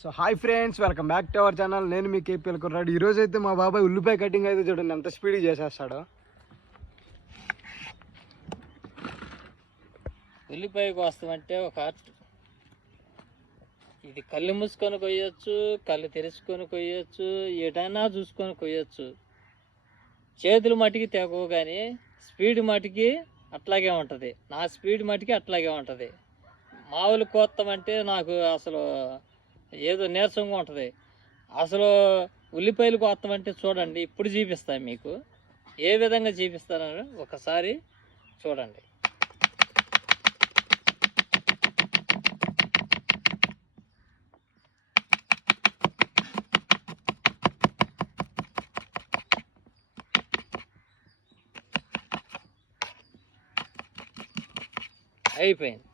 So hi friends, welcome back to our channel. నేను మీ KPL కుర్రాడు. ఈరోజు అయితే మా బాబాయ్ ఉల్లిపాయ కటింగ్ అయితే చూడండి ఎంత స్పీడ్ చేసేస్తాడో. ఉల్లిపాయ కోస్తామంటే ఒక ఇది కళ్ళు మూసుకొని కొయ్యొచ్చు, కళ్ళు తెరుచుకొని కొయ్యొచ్చు, ఎటైనా చూసుకొని కొయ్యొచ్చు. చేతులు మటుకి తెగవు, కానీ స్పీడ్ మటుకి అట్లాగే ఉంటుంది. నా స్పీడ్ మటుకి అట్లాగే ఉంటుంది. మామూలు కోస్తామంటే నాకు అసలు ఏదో నీరసంగా ఉంటుంది. అసలు ఉల్లిపాయలు కోస్తామంటే చూడండి, ఇప్పుడు చూపిస్తాను మీకు. ఏ విధంగా చూపిస్తానో ఒకసారి చూడండి. అయిపోయింది.